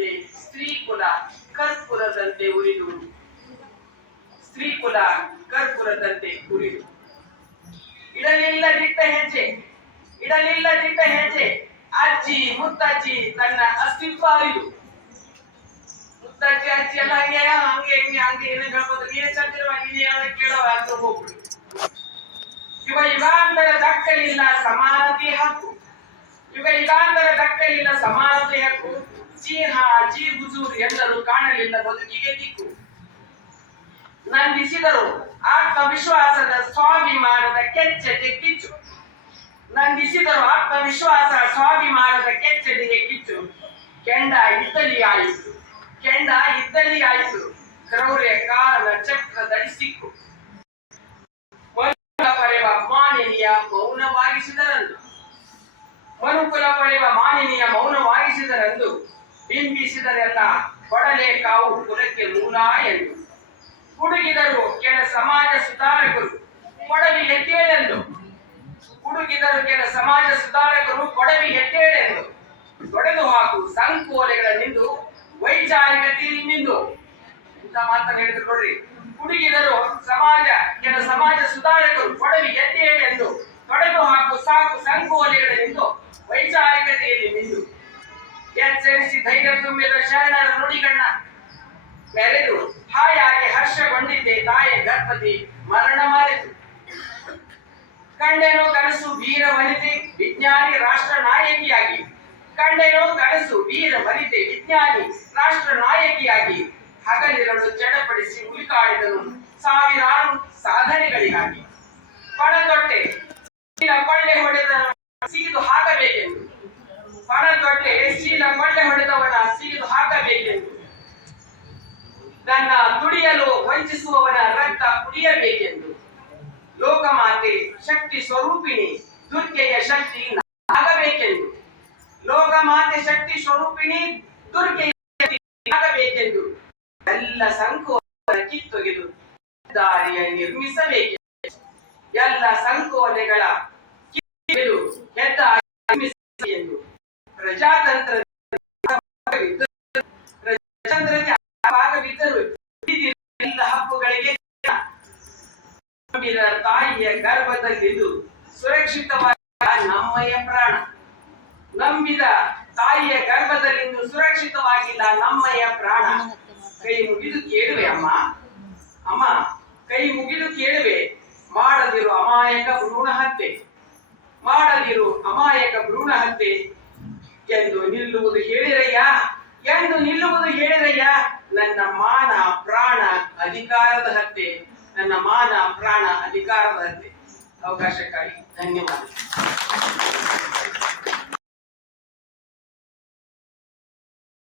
ಮುಂದೆ ಸ್ತ್ರೀ ಕುಲ ಕರ್ಪುರದಂತೆ ಉರಿದು, ಸ್ತ್ರೀ ಕುಲ ಕರ್ಪುರದಂತೆ ಉರಿದು. ಇಡಲಿಲ್ಲ ದಿಟ್ಟ ಹೆಜ್ಜೆ, ಇಡಲಿಲ್ಲ ದಿಟ್ಟ ಹೆಜ್ಜೆ. ಅಜ್ಜಿ ಮುತ್ತಜ್ಜಿ ತನ್ನ ಅಸ್ತಿತ್ವ ಅರಿದು. ಮುತ್ತಜ್ಜಿ ಅಜ್ಜಿ ಎಲ್ಲ ಹಂಗೆ ಹಂಗೆ ಹಿಂಗೆ ಹಂಗೆ ಏನೇ ಹೇಳ್ಬೋದು, ನೀನೇ ಚಂದಿರುವ ನೀನೇ ಕೇಳೋ ಅಂತ ಹೋಗ್ಬಿಡು. ಯುಗ ಯುಗಾಂತರ ದಕ್ಕಲಿಲ್ಲ ಸಮಾನತೆ ಹಕ್ಕು, ಯುಗ ಯುಗಾಂತರ ದಕ್ಕಲಿಲ್ಲ ಸಮಾನತೆ ಹಕ್ಕು. ಜಿ ಹಾ ಜಿ ಹುಜೂರ್ ಎಂದರು ಕಾಣಲಿಲ್ಲ ಬದುಕಿಗೆ ದಿಕ್ಕು. ನಂದಿಸಿದರು ಆತ್ಮವಿಶ್ವಾಸದ ಸ್ವಾಭಿಮಾನದ ಕೆಚ್ಚೆದೆ ಕಿಚ್ಚು, ನಂದಿಸಿದರು ಆತ್ಮವಿಶ್ವಾಸ ಸ್ವಾಭಿಮಾನದ ಕೆಚ್ಚೆದೆಗೆ ಕಿಚ್ಚು. ಕೆಂಡ ಇದ್ದಲ್ಲಿ ಆಯಿತು, ಕೆಂಡ ಇದ್ದಲ್ಲಿ ಆಯಿತು, ಕ್ರೌರ್ಯ ಕಾರಣ ಚಕ್ರದಡಿ ಸಿಕ್ಕು. ಮನುಕುಲ ಪಡೆವ ಮಾನಿನಿಯ ಮೌನವಾಗಿಸಿದರಂದು, ಮನುಕುಲ ಪಡೆವ ಮಾನಿನಿಯ ಮೌನವಾಗಿಸಿದರಂದು. ಬಿಂಬಿಸಿದರೆಲ್ಲ ಕೊಡಲೆ ಕಾವು ಕುಲಕ್ಕೆ ಮೂಲ ಎಂದು. ಹುಡುಗಿದರು ಕೆಲ ಸಮಾಜ ಸುಧಾರಕರು ಕೊಡವಿ ಎದ್ದೇಳೆಂದು, ಹುಡುಗಿದರು ಕೆಲ ಸಮಾಜ ಸುಧಾರಕರು ಕೊಡವಿ ಎದ್ದೇಳೆಂದು. ತೊಡೆದು ಹಾಕು ಸಂಕೋಲೆಗಳನ್ನಿಂದು ವೈಚಾರಿಕತೆಯಲ್ಲಿ ನಿಂದು. ಇಂಥ ಮಾತನ್ನು ಹೇಳಿದ್ರು ನೋಡ್ರಿ. ಹುಡುಗಿದರು ಕೆಲ ಸಮಾಜ ಸುಧಾರಕರು ಕೊಡವಿ ಎದ್ದೇಳೆಂದು. ತೊಡೆದು ಹಾಕು ಸಾಕು ಸಂಕೋಲೆಗಳನ್ನಿಂದು ವೈಚಾರಿಕತೆಯಲ್ಲಿ ನಿಂದು. ಎಚ್ಚರಿಸಿ ಧೈರ್ಯ ತುಂಬಿದ ಶರಣರ ನುಡಿಗಣ್ಣ ಮೆರೆದು ಹಾಯಾಗಿ ಹರ್ಷಗೊಂಡಿದ್ದೆ ತಾಯಿ ಗರ್ಭದಿ ಮರಣ ಮರೆತು. ಕಂಡೆನೋ ಕನಸು ವೀರ ವನಿತೆ ವಿಜ್ಞಾನಿ ರಾಷ್ಟ್ರ ನಾಯಕಿಯಾಗಿ, ಕಂಡೆನೋ ಕನಸು ವೀರ ವನಿತೆ ವಿಜ್ಞಾನಿ ರಾಷ್ಟ್ರ ನಾಯಕಿಯಾಗಿ. ಹಗಲಿರಳು ಚಡಪಡಿಸಿ ಹುಡುಕಾಡಿದನು ಸಾವಿರಾರು ಸಾಧನೆಗಳಿಗಾಗಿ. ಪಣದೊಟ್ಟೆ ಕೊಳ್ಳೆ ಹೊಡೆದ ಸಿಗಿದು ಹಾಕಬೇಕೆಂದು, ಪಣದೊಟ್ಟೆ ಶೀಲ ಕೊಳ್ಳೆ ಹೊಡೆದವನ ಸಿಗಿದು ಹಾಕಬೇಕೆಂದು. ನನ್ನ ತುಡಿಯಲು ವಂಚಿಸುವವನ ರಕ್ತ ಕುಡಿಯಬೇಕೆಂದು. ಲೋಕಮಾತೆ ಶಕ್ತಿ ಸ್ವರೂಪಿಣಿ ದುರ್ಗೆಯ ಶಕ್ತಿ ಆಗಬೇಕೆಂದು. ಲೋಕಮಾತೆ ಶಕ್ತಿ ಸ್ವರೂಪಿಣಿ ದುರ್ಗೆಯ ಶಕ್ತಿ ಆಗಬೇಕೆಂದು. ಎಲ್ಲ ಸಂಕೋಲ ಕಿತ್ತೊಗೆದು ದಾರಿಯ ನಿರ್ಮಿಸಬೇಕೆಂದು. ಎಲ್ಲ ಸಂಕೋಲೆಗಳ ಕಿತ್ತು ಹೆದ್ದಾರಿ ನಿರ್ಮಿಸಬೇಕೆಂದು. ಪ್ರಜಾತಂತ್ರ ಎಲ್ಲ ಹಕ್ಕುಗಳಿಗೆ ನಂಬಿದ ತಾಯಿಯ ಗರ್ಭದಲ್ಲಿದ್ದು ಸುರಕ್ಷಿತವಾಗಿ ನಮ್ಮಯ ಪ್ರಾಣ. ನಂಬಿದ ತಾಯಿಯ ಗರ್ಭದಲ್ಲಿಂದು ಸುರಕ್ಷಿತವಾಗಿಲ್ಲ ನಮ್ಮಯ ಪ್ರಾಣ. ಕೈ ಮುಗಿದು ಕೇಳುವೆ ಅಮ್ಮ, ಅಮ್ಮ ಕೈ ಮುಗಿದು ಕೇಳುವೆ. ಮಾಡದಿರು ಅಮಾಯಕ ಭ್ರೂಣ ಹತ್ಯೆ, ಮಾಡದಿರು ಅಮಾಯಕ ಭ್ರೂಣ ಹತ್ಯೆ ಎಂದು ನಿಲ್ಲುವುದು ಹೇಳಿರಯ್ಯ, ಎಂದು ನಿಲ್ಲುವುದು ಹೇಳಿರಯ್ಯ. ನನ್ನ ಮಾನ ಪ್ರಾಣ ಅಧಿಕಾರದ ಹತ್ಯೆ, ನನ್ನ ಮಾನ ಪ್ರಾಣ ಅಧಿಕಾರದ ಹತ್ಯೆ. ಅವಕಾಶಕ್ಕಾಗಿ ಧನ್ಯವಾದ.